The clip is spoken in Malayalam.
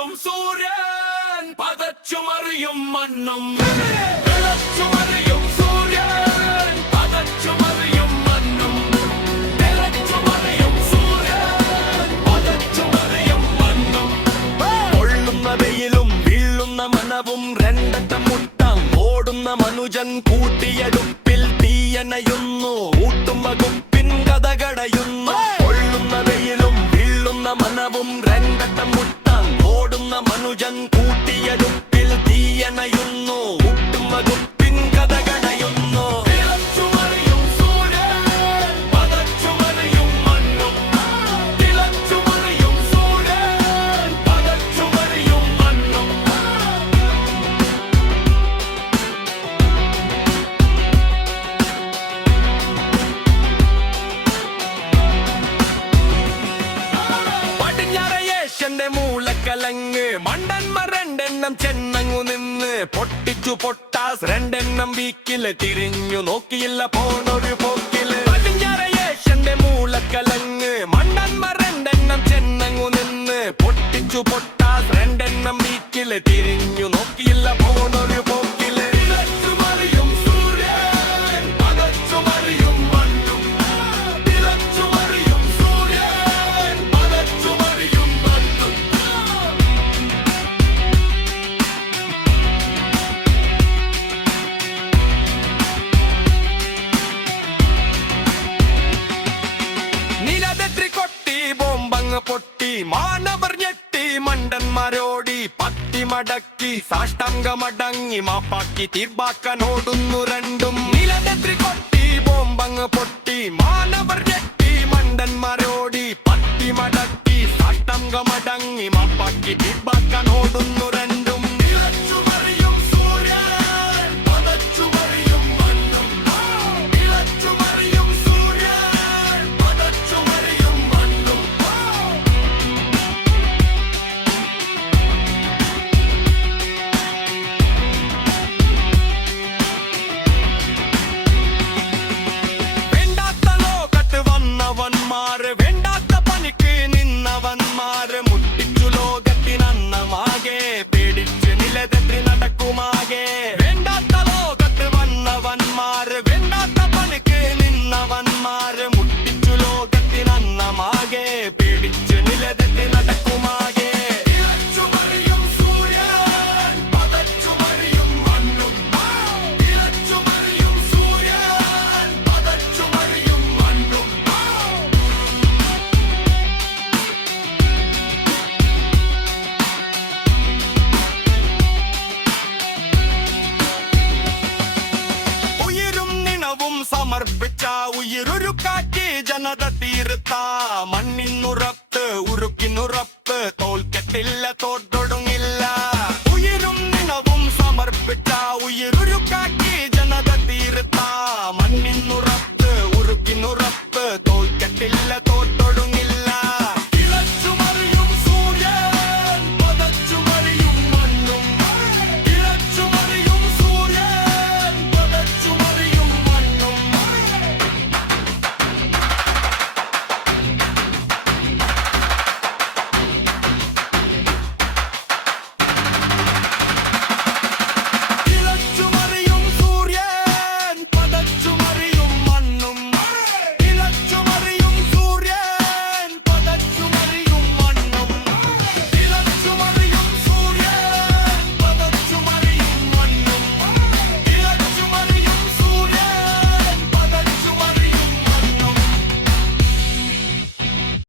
മറിയും സൂര്യൻ പതച്ചു മറിയും മണ്ണും തിളച്ചു മറിയും സൂര്യൻ പതച്ചു മറിയും മണ്ണും തിളച്ചു മറിയും സൂര്യൻ പതച്ചു മറിയും മണ്ണും പൊള്ളുന്ന വെയിലും വീഴുന്ന മനവും രണ്ടറ്റം മുട്ടാം ഓടുന്ന മനുജൻ കൂട്ടിയെടുപ്പിൽ തീയനയുന്നു ഊട്ടും വകുപ്പിൻ കഥകടയുന്നു പൊള്ളുന്ന വെയിലും വീഴുന്ന മനവും രണ്ടറ്റം മുട്ടാം ഓടുന്ന മനുജൻ കൂട്ടിയെടുപ്പിൽ തീയനയുന്നു ഊട്ടും വകുപ്പിൻ കഥകടയുന്നു തിളച്ചു മറിയും സൂര്യൻ പതച്ചു മറിയും മണ്ണും തിളച്ചു മറിയും സൂര്യൻ പതച്ചു മറിയും മണ്ണും പടിഞ്ഞാറയേഷ്യന്റെ മൂലക്കലങ്ങ് മണ്ടന്മാർ രണ്ടെണ്ണം ചെന്നങ്ങു നിന്ന് പൊട്ടിച്ചു പൊട്ടാസ് രണ്ടെണ്ണം വീക്കില് തിരിഞ്ഞു നോക്കിയില്ല പോണൊരു പോക്കില് പടിഞ്ഞാറയേഷ്യന്റെ മൂലക്കലങ്ങ് മണ്ടന്മാർ രണ്ടെണ്ണം ചെന്നങ്ങു നിന്ന് പൊട്ടിച്ചു പൊട്ടാസ് രണ്ടെണ്ണം വീക്കില് തിരിഞ്ഞു നോക്കിയില്ല പോണൊരു പോക്കില് തിളച്ചു മറിയും സൂര്യൻ പതച്ചു മറിയും മണ്ണും തിളച്ചു മറിയും സൂര്യൻ പതച്ചു മറിയും മണ്ണും നിലതെറ്റി കൊട്ടി ബോംബങ്ങ് പൊട്ടി മാനവർ ഞെട്ടി മണ്ടന്മാരോടി പത്തി മടക്കി സാഷ്ടാംഗമടങ്ങി മാപ്പാക്കി തീർപ്പാക്കാനോടുന്നു രണ്ടും നിലതെറ്റി കൊട്ടി ബോംബങ്ങ് പൊട്ടി മാനവർ ഞെട്ടി മണ്ടന്മാരോടി പത്തി മടക്കി സാഷ്ടാംഗമടങ്ങി മാപ്പാക്കി തീർപ്പാക്കാനോടുന്നു രണ്ടും തിളച്ചു മറിയും സൂര്യൻ പതച്ചു മറിയും മണ്ണും തിളച്ചു മറിയും സൂര്യൻ പതച്ചു മറിയും മണ്ണും വേണ്ടാത്ത ലോകത്ത് വന്നവന്മാര് വേണ്ടാത്ത പണിക്ക് നിന്നവന്മാര് മുട്ടിച്ചു ലോകത്തിനന്നമാകെ പേടിച്ച് നിലതെറ്റി നടക്കുമാകെ വേണ്ടാത്ത ലോകത്ത് വന്നവന്മാര് വേണ്ടാത്ത പണിക്ക് നിന്നവന്മാര് മുട്ടിച്ചു ലോകത്തിനന്നമാകെ പേടിച്ച് നിലതെറ്റി നടക്കുമാകെ തിളച്ചു മറിയും സൂര്യൻ പതച്ചു മറിയും മണ്ണും തിളച്ചു മറിയും സൂര്യൻ പതച്ചു മറിയും മണ്ണും ഉയരും നിണവും സമർപ്പിച്ച ഉയരൊരുക്കാക്കി ജനത തീർത്ത മണ്ണിനുറപ്പ് ഉറുക്കിനുറപ്പ് തോൽക്കത്തില്ല തോട്ടൊടുങ്ങ